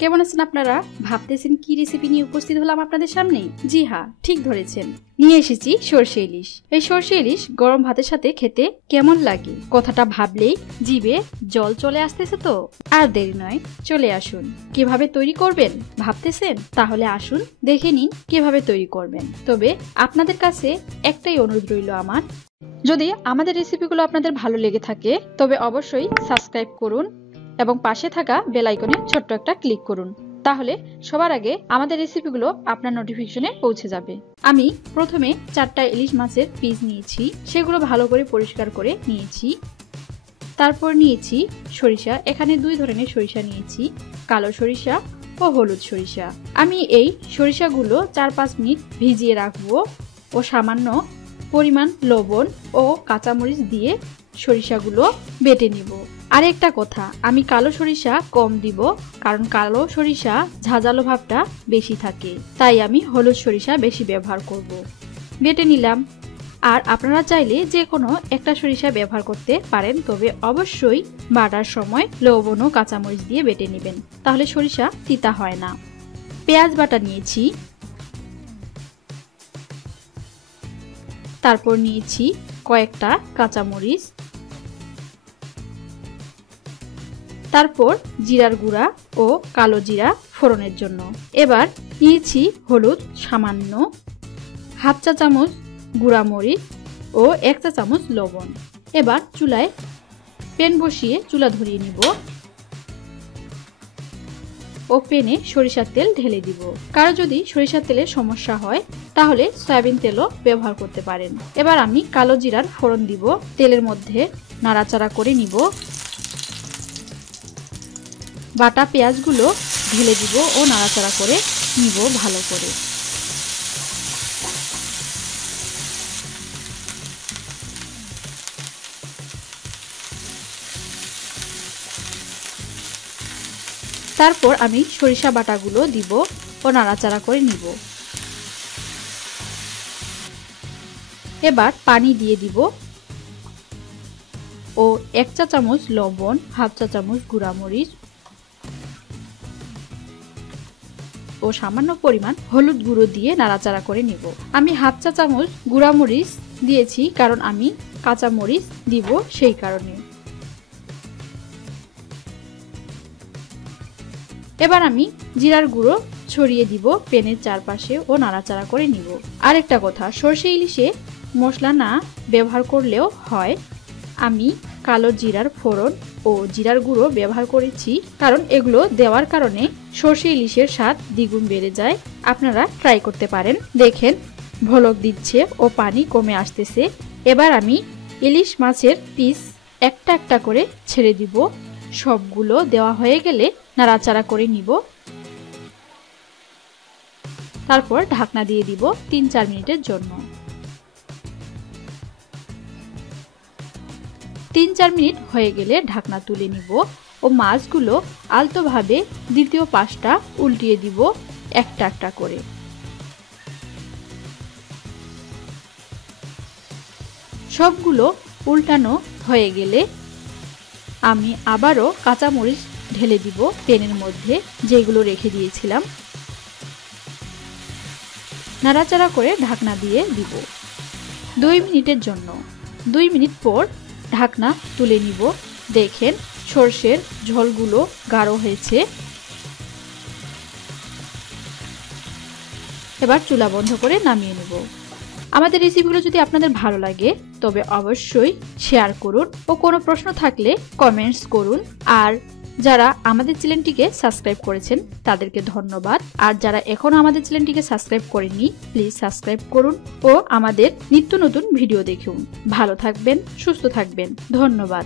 কেমন আছেন আপনারা? ভাবতেছেন কি রেসিপি নিয়ে উপস্থিত হলাম আপনাদের সামনে? জি হ্যাঁ, ঠিক ধরেছেন, নিয়ে এসেছি সরষে ইলিশ। এই সরষে ইলিশ গরম ভাতের সাথে খেতে কেমন লাগে কথাটা ভাবলেই জিভে জল চলে আসতেছে। তো আর দেরি নয়, চলে আসুন। কিভাবে তৈরি করবেন ভাবতেছেন? তাহলে আসুন দেখে নিন কিভাবে তৈরি করবেন। তবে আপনাদের কাছে একটাই অনুরোধ রইল আমার, যদি আমাদের রেসিপিগুলো আপনাদের ভালো লেগে থাকে তবে অবশ্যই সাবস্ক্রাইব করুন এবং পাশে থাকা বেল আইকনে ছোট্ট একটা ক্লিক করুন, তাহলে সবার আগে আমাদের রেসিপিগুলো আপনার নোটিফিকেশনে পৌঁছে যাবে। আমি প্রথমে 4টা ইলিশ মাছের পিস নিয়েছি, সেগুলো ভালো করে পরিষ্কার করে নিয়েছি। তারপর নিয়েছি সরিষা, এখানে 2 ধরনের সরিষা নিয়েছি, কালো সরিষা ও হলুদ সরিষা। আমি এই সরিষাগুলো 4-5 মিনিট ভিজিয়ে রাখবো ও সামান্য পরিমাণ লবণ ও কাঁচামরিচ দিয়ে সরিষাগুলো বেটে নিব। আরেকটা কথা, আমি কালো সরিষা কম দিব, কারণ কালো সরিষা ঝাঁঝালো ভাবটা বেশি থাকে, তাই আমি হলুদ সরিষা বেশি ব্যবহার করব। বেটে নিলাম। আর আপনারা চাইলে যে কোনো একটা সরিষা ব্যবহার করতে পারেন, তবে অবশ্যই বাটার সময় লবণ ও কাঁচামরিচ দিয়ে বেটে নেবেন, তাহলে সরিষা তিতা হয় না। পেঁয়াজ বাটা নিয়েছি, তারপর নিয়েছি কয়েকটা কাঁচামরিচ, তারপর জিরার গুঁড়া ও কালো জিরা ফোড়নের জন্য। এবার নিয়েছি হলুদ সামান্য, হাফ চা চামচ গুঁড়া মরিচ ও 1 চা চামচ লবণ। এবার চুলায় প্যান বসিয়ে চুলা ধরিয়ে নিব ও প্যানে সরিষার তেল ঢেলে দিব। কারো যদি সরিষার তেলের সমস্যা হয় তাহলে সয়াবিন তেলও ব্যবহার করতে পারেন। এবার আমি কালো জিরার ফোড়ন দিব, তেলের মধ্যে নাড়াচাড়া করে নিব। বাটা পেঁয়াজগুলো ঢেলে দিব ও নাড়াচাড়া করে নিব ভালো করে। তারপর আমি সরিষা বাটাগুলো দিব ও নাড়াচাড়া করে নিব। এবার পানি দিয়ে দিব ও 1 চা চামচ লবণ, হাফ চা চামচ গুঁড়া মরিচ ও সামান্য পরিমাণ হলুদ গুঁড়ো দিয়ে নাড়াচাড়া করে নিব। আমি হাফ চা চামচ গুঁড়া মরিচ দিয়েছি, কারণ আমি কাঁচা মরিচ দিব সেই কারণে। এবার আমি জিরার গুঁড়ো ছড়িয়ে দিব প্যানের চারপাশে ও নাড়াচাড়া করে নিব। আরেকটা কথা, সরষে ইলিশে মশলা না ব্যবহার করলেও হয়, আমি কালো জিরার ফোড়ন ও জিরার গুঁড়ো ব্যবহার করেছি, কারণ এগুলো দেওয়ার কারণে সরষে ইলিশের স্বাদ দ্বিগুণ বেড়ে যায়। আপনারা ট্রাই করতে পারেন। দেখেন ঝলক দিচ্ছে ও পানি কমে আসতেছে। এবার আমি ইলিশ মাছের পিস একটা একটা করে ছেড়ে দিব। সবগুলো দেওয়া হয়ে গেলে নাড়াচাড়া করে নিব, তারপর ঢাকনা দিয়ে দিব 3-4 মিনিটের জন্য। 3-4 মিনিট হয়ে গেলে ঢাকনা তুলে নিব ও মাছগুলো আলতোভাবে দ্বিতীয় পাশটা উল্টিয়ে দিব একটা একটা করে। সবগুলো উল্টানো হয়ে গেলে আমি আবারও কাঁচামরিচ ঢেলে দিব প্যানের মধ্যে, যেগুলো রেখে দিয়েছিলাম। নাড়াচাড়া করে ঢাকনা দিয়ে দিব 2 মিনিটের জন্য। 2 মিনিট পর ঢাকনা তুলে নিব। দেখেন সরষের ঝোলগুলো গাঢ় হয়েছে। এবার চুলা বন্ধ করে নামিয়ে নেব। আমাদের রেসিপিগুলো যদি আপনাদের ভালো লাগে তবে অবশ্যই শেয়ার করুন ও কোনো প্রশ্ন থাকলে কমেন্টস করুন। আর যারা আমাদের চ্যানেলটিকে সাবস্ক্রাইব করেছেন তাদেরকে ধন্যবাদ। আর যারা এখনো আমাদের চ্যানেলটিকে সাবস্ক্রাইব করেননি প্লিজ সাবস্ক্রাইব করুন ও আমাদের নিত্য নতুন ভিডিও দেখুন। ভালো থাকবেন, সুস্থ থাকবেন। ধন্যবাদ।